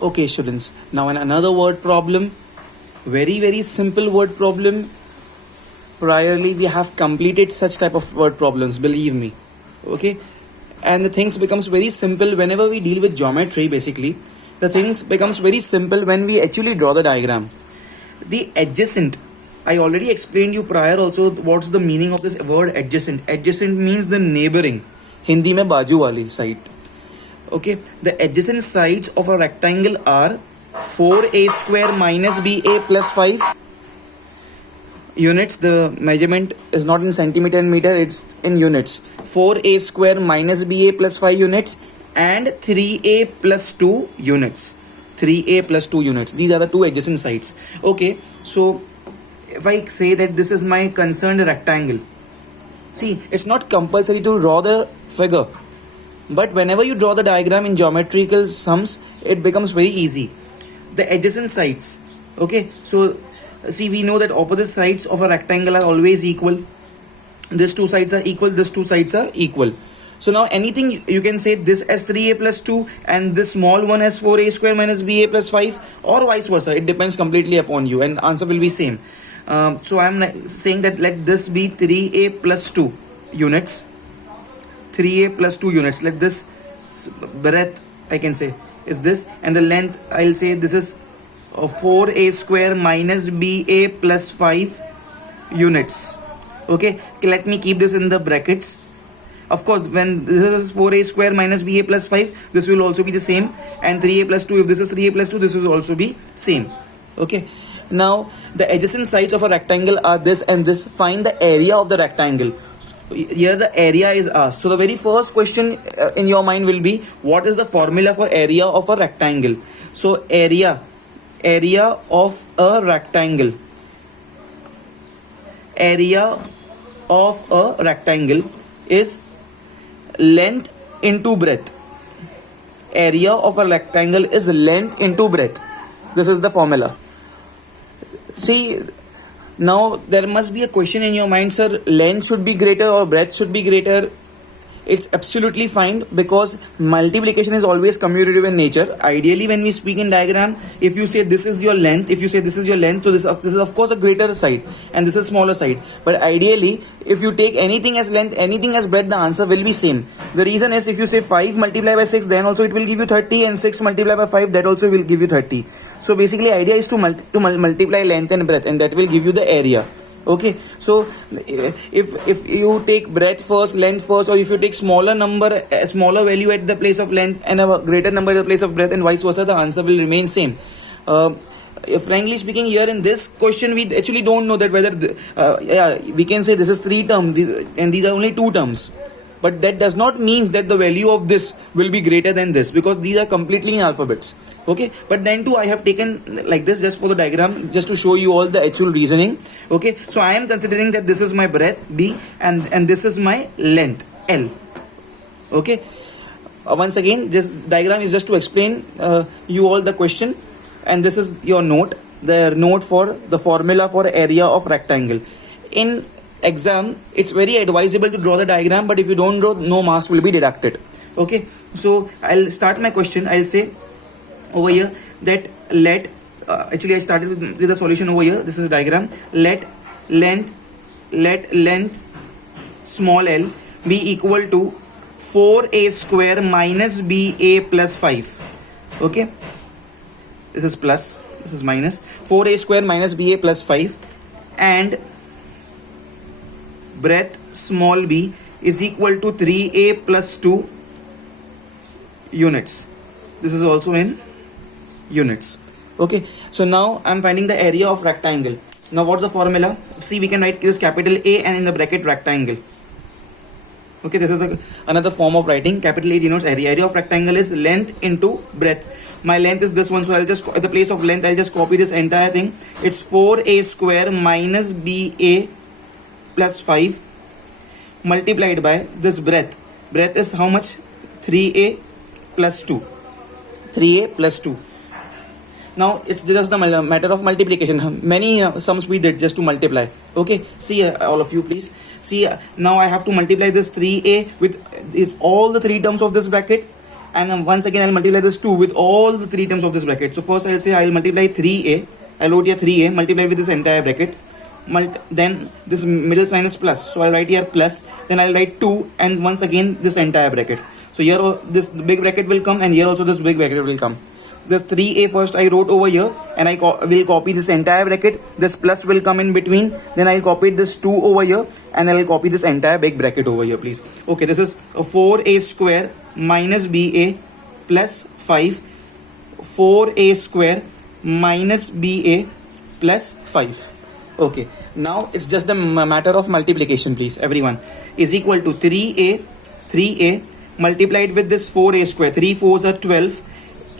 Okay, students, now in another word problem, very simple word problem. Priorly we have completed such type of word problems, believe me. Okay, and the things becomes very simple whenever we deal with geometry. Basically the things becomes very simple when we actually draw the diagram. The adjacent, I already explained you prior also what's the meaning of this word adjacent. Adjacent means the neighboring, Hindi mein baju wali side. Okay, the adjacent sides of a rectangle are 4a square minus ba plus 5 units. The measurement is not in centimeter and meter, it's in units. 4a square minus ba plus 5 units and 3a plus 2 units. 3a plus 2 units. These are the two adjacent sides. Okay, so if I say that this is my concerned rectangle, see, it's not compulsory to draw the figure, but whenever you draw the diagram in geometrical sums, it becomes very easy. The adjacent sides. Okay, so see, we know that opposite sides of a rectangle are always equal. These two sides are equal, these two sides are equal. So now anything you can say this as 3a plus 2 and this small one as 4a square minus ba plus 5, or vice versa. It depends completely upon you and answer will be same. So I am saying that let this be 3a plus 2 units. 3a plus 2 units. Let this breadth, I can say, is this, and the length I'll say this is 4a square minus ba plus 5 units. Okay, let me keep this in the brackets. Of course, when this is 4a square minus ba plus 5, this will also be the same, and 3a plus 2, if this is 3a plus 2, this will also be same. Okay, now the adjacent sides of a rectangle are this and this. Find the area of the rectangle. Here the area is asked. So the very first question in your mind will be, what is the formula for area of a rectangle? So area of a rectangle. Area of a rectangle is length into breadth. Area of a rectangle is length into breadth. This is the formula. See, now there must be a question in your mind, sir, length should be greater or breadth should be greater. It's absolutely fine, because multiplication is always commutative in nature. Ideally, when we speak in diagram, if you say this is your length, so this is of course a greater side and this is smaller side. But ideally, if you take anything as length, anything as breadth, the answer will be same. The reason is, if you say 5 multiplied by 6, then also it will give you 30, and 6 multiplied by 5, that also will give you 30. So basically idea is to multiply length and breadth, and that will give you the area. Okay, so if you take breadth first, length first, or if you take smaller number, a smaller value at the place of length and a greater number at the place of breadth, and vice versa, the answer will remain same. Frankly speaking, here in this question, we actually don't know that whether we can say this is 3 terms and these are only 2 terms, but that does not mean that the value of this will be greater than this, because these are completely in alphabets. Okay, but then too I have taken like this just for the diagram, just to show you all the actual reasoning. Okay, so I am considering that this is my breadth B and this is my length L. Okay, once again, this diagram is just to explain you all the question, and this is your note, the note for the formula for area of rectangle. In exam, it's very advisable to draw the diagram, but if you don't draw, no marks will be deducted. Okay, so I'll start my question. I'll say over here that let actually I started with the solution over here. This is diagram. Let length small l be equal to 4a square minus ba plus 5. Okay, this is plus, this is minus. 4a square minus ba plus 5, and breadth small b is equal to 3a plus 2 units. This is also in units. Okay, so now I'm finding the area of rectangle. Now what's the formula? See, we can write this capital A and in the bracket rectangle. Okay, this is another form of writing. Capital A denotes area. Area of rectangle is length into breadth. My length is this one, so I'll just, at the place of length, I'll just copy this entire thing. It's 4a square minus ba plus 5 multiplied by this breadth. Breadth is how much? 3a plus 2. 3a plus 2. Now it's just the matter of multiplication. Many sums we did just to multiply. Okay, see all of you please. See, now I have to multiply this 3a with all the 3 terms of this bracket and once again I'll multiply this 2 with all the 3 terms of this bracket. So first I'll say I'll multiply 3a, I'll write here 3a, multiply with this entire bracket, then this middle sign is plus, so I'll write here plus, then I'll write 2, and once again this entire bracket. So here this big bracket will come, and here also this big bracket will come. This 3a first I wrote over here, and I will copy this entire bracket, this plus will come in between, then I'll copy this 2 over here, and I'll copy this entire big bracket over here, please. Okay, this is 4a square minus ba plus 5, 4a square minus ba plus 5. Okay, now it's just a matter of multiplication, please, everyone. Is equal to 3a multiplied with this 4a square, 3 4s are 12,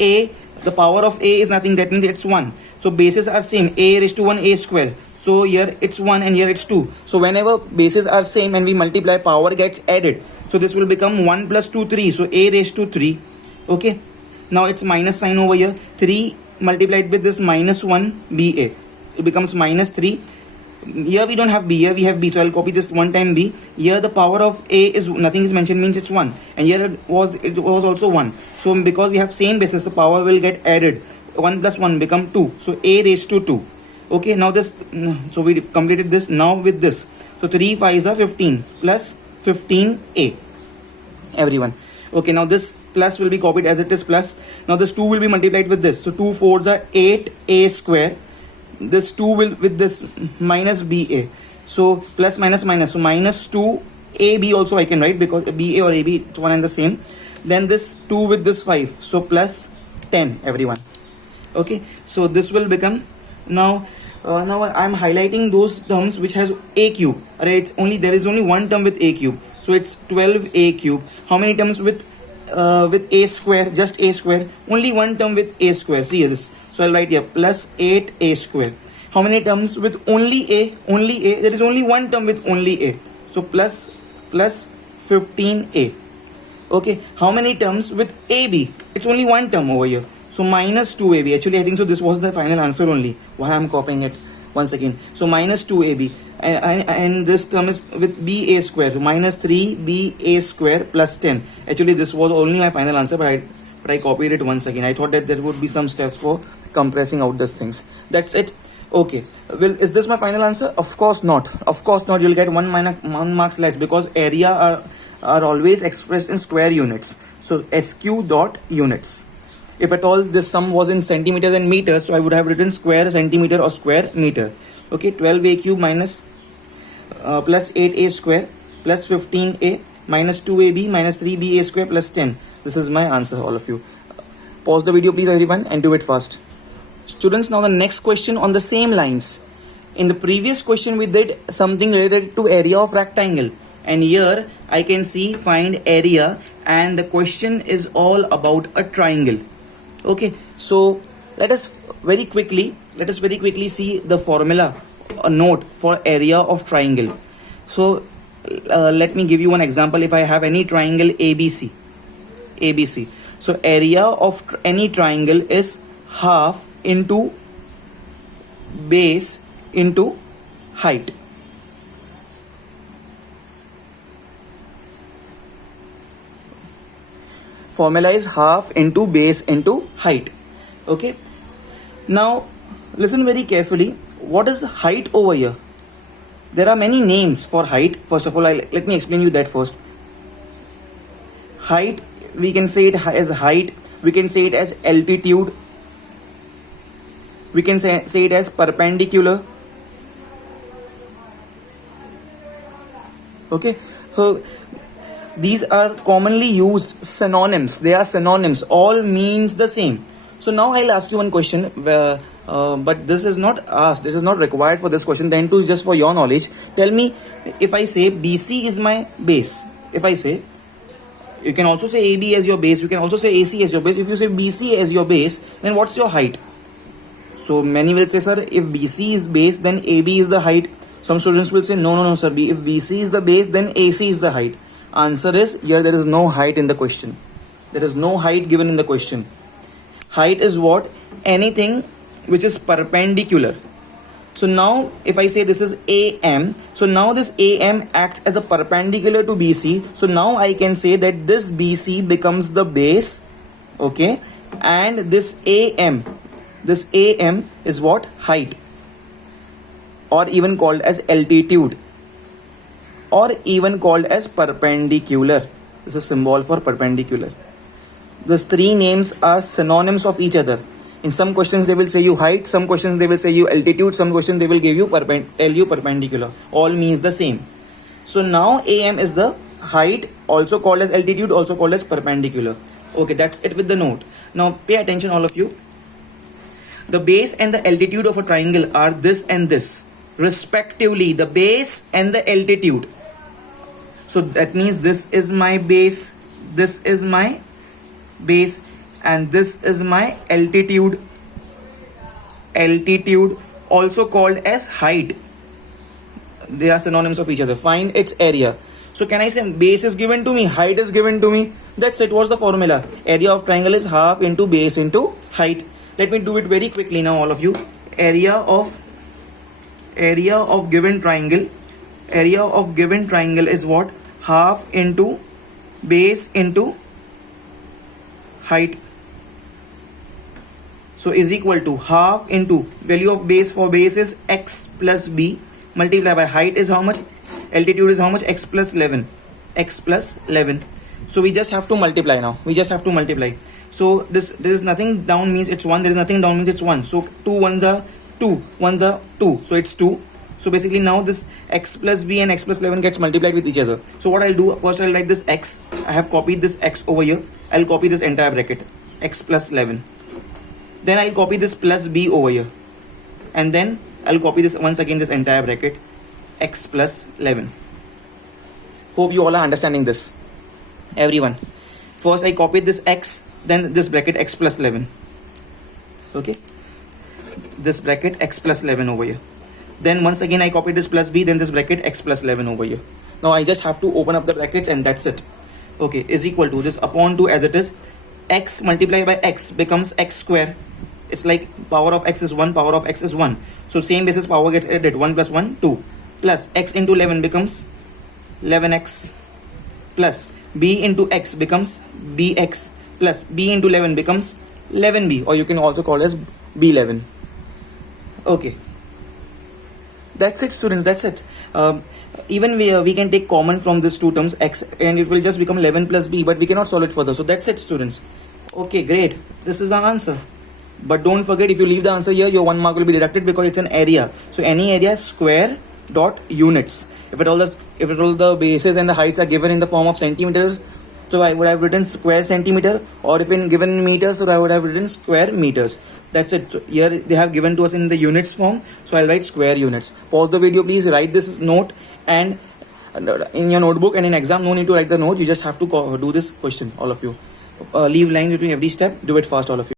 a, the power of a is nothing, that means it's 1. So bases are same, a raised to 1 a square. So here it's 1 and here it's 2. So whenever bases are same and we multiply, power gets added. So this will become 1 plus 2 3. So a raised to 3. Okay. Now it's minus sign over here. 3 multiplied with this minus 1 ba. It becomes minus 3. Here we don't have b, here we have b, so I'll copy just one time b. Here the power of a is nothing is mentioned, means it's 1, and here it was also 1. So because we have same basis, the power will get added. 1 plus 1 become 2, so a raised to 2. Okay, now this, so we completed this. Now with this, so 3 5s are 15 plus 15a, everyone. Okay, now this plus will be copied as it is plus. Now this 2 will be multiplied with this, so 2 4s are 8a square. This 2 will with this minus ba, so plus minus minus, so minus 2 ab also I can write, because ba or ab it's one and the same. Then this 2 with this 5, so plus 10, everyone. Okay, so this will become, now I'm highlighting those terms which has a cube. Right, it's only, there is only one term with a cube, so it's 12a cube. How many terms with a square? Just a square. Only one term with a square. See this. So I'll write here plus 8a square. How many terms with only a? Only a. There is only one term with only a. So plus 15a. Okay. How many terms with ab? It's only one term over here. So minus 2ab. Actually, I think so this was the final answer only. Why I'm copying it once again. So minus 2ab. And this term is with ba square. So minus 3ba square plus 10. Actually, this was only my final answer, but I copied it once again. I thought that there would be some steps for compressing out these things. That's it. Okay. Well, is this my final answer? Of course not. Of course not. You'll get one marks less, because area are always expressed in square units. So SQ dot units. If at all this sum was in centimeters and meters, so I would have written square centimeter or square meter. Okay, 12a cube minus plus 8a square plus 15a minus 2ab minus 3ba square plus 10. This is my answer, all of you. Pause the video please, everyone, and do it fast. Students, now the next question on the same lines. In the previous question we did something related to area of rectangle, and here I can see find area, and the question is all about a triangle. Okay, so let us very quickly see the formula, a note for area of triangle. So let me give you one example. If I have any triangle ABC, so area of any triangle is half into base into height. Formula is half into base into height. Okay, now listen very carefully. What is height over here? There are many names for height. First of all, let me explain you that first. Height, we can say it as height, we can say it as altitude, we can say it as perpendicular. Okay, so these are commonly used synonyms. They are synonyms, all means the same. So now I'll ask you one question, but this is not asked, this is not required for this question, then too just for your knowledge. Tell me, if I say BC is my base, if I say, you can also say AB as your base, you can also say AC as your base. If you say BC as your base, then what's your height? So many will say, sir, if BC is base, then AB is the height. Some students will say, no sir, if BC is the base, then AC is the height. Answer is, here there is no height in the question. There is no height given in the question. Height is what? Anything which is perpendicular. So now if I say this is AM, so now this AM acts as a perpendicular to BC. So now I can say that this BC becomes the base, okay, and this AM is what? Height, or even called as altitude, or even called as perpendicular. This is symbol for perpendicular. These three names are synonyms of each other. In some questions they will say you height, some questions they will say you altitude, some questions they will give you perpendicular. All means the same. So now AM is the height, also called as altitude, also called as perpendicular. Okay, that's it with the note. Now pay attention all of you. The base and the altitude of a triangle are this and this, respectively. The base and the altitude. So that means this is my base, this is my base, and this is my altitude. Altitude, also called as height. They are synonyms of each other. Find its area. So can I say base is given to me, height is given to me? That's it. What's the formula? Area of triangle is half into base into height. Let me do it very quickly now, all of you. Area of given triangle. Area of given triangle is what? Half into base into height. So is equal to half into value of base for base is x plus b, multiply by height is how much? Altitude is how much? X plus 11. X plus 11. So we just have to multiply now. We just have to multiply. So there is nothing down means it's 1. There is nothing down means it's 1. So 2 ones are 2. Ones are 2. So it's 2. So basically now this x plus b and x plus 11 gets multiplied with each other. So what I'll do, first I'll write this x. I have copied this x over here. I'll copy this entire bracket. X plus 11. Then I'll copy this plus b over here. And then I'll copy this once again, this entire bracket. X plus 11. Hope you all are understanding this. Everyone. First I copied this x, then this bracket x plus 11. Okay. This bracket x plus 11 over here. Then once again I copied this plus b, then this bracket x plus 11 over here. Now I just have to open up the brackets and that's it. Okay, is equal to this upon 2 as it is. X multiplied by x becomes x square. It's like power of x is 1, power of x is 1. So same basis power gets added. 1 plus 1, 2. Plus x into 11 becomes 11x. Plus b into x becomes bx. Plus b into 11 becomes 11b, or you can also call it as b11. Okay. That's it, students. That's it. Even we can take common from these two terms x, and it will just become 11 plus b, but we cannot solve it further. So that's it, students. Okay, great. This is our answer. But don't forget, if you leave the answer here, your 1 mark will be deducted because it's an area. So any area, square dot units. If at all the bases and the heights are given in the form of centimeters, so I would have written square centimeter, or if in given meters, so I would have written square meters. That's it. So here they have given to us in the units form, so I'll write square units. Pause the video, please, write this note, and in your notebook, and in exam no need to write the note, you just have to do this question, all of you. Leave line between every step, do it fast, all of you.